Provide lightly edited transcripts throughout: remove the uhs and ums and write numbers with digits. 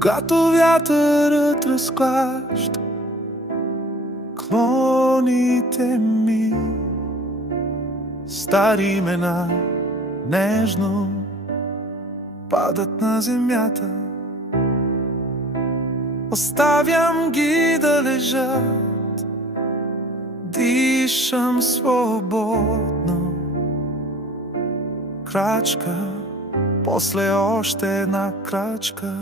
Когато вятърът разклаща клоните ми, стари имена нежно падат на земята. Оставям ги да лежат, дишам свободно. Крачка, после още една крачка.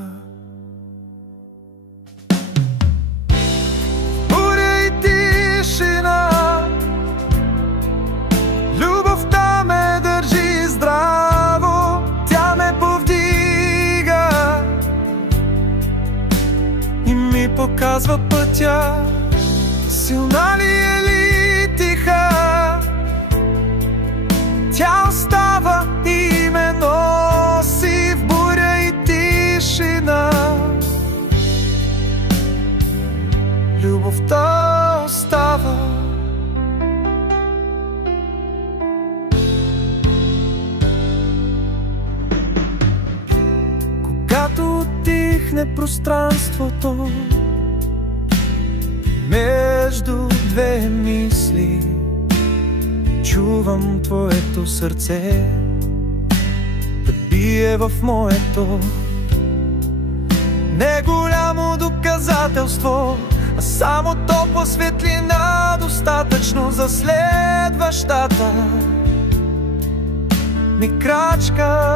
Буря и тишина, любовта ме държи здраво, тя ме повдига и ми показва пътя. Силна ли е ли тиха, тя остава и ме носи в буря и тишина. Любовта остава. Когато отихне пространството между две мисли, чувам твоето сърце да бие в моето. Не голямо доказателство, а само топла светлина, достатъчно за следващата ми крачка.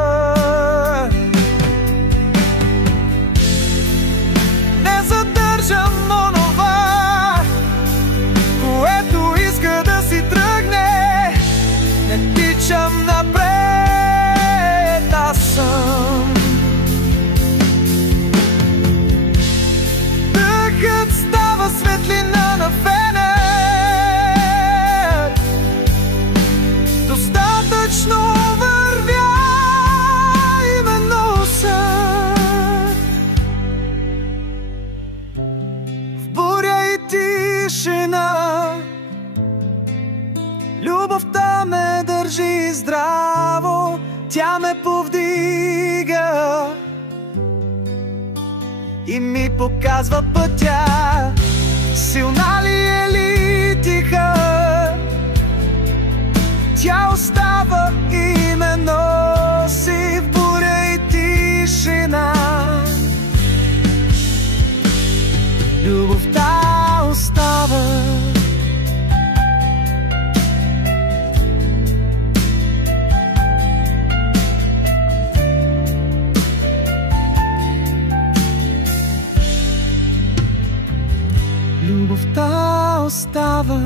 Не задържам онова, което иска да си тръгне. Не тичам напред, аз съм. Дъхът става светлина на фенер. Достатъчно вървя и ме нося в буря и тишина. Любовта ме държи здраво, тя ме повдига и ми показва пътя. Силна ли е ли тиха, тя остава и ме носи в буря и тишина. Любовта остава. Любовта остава.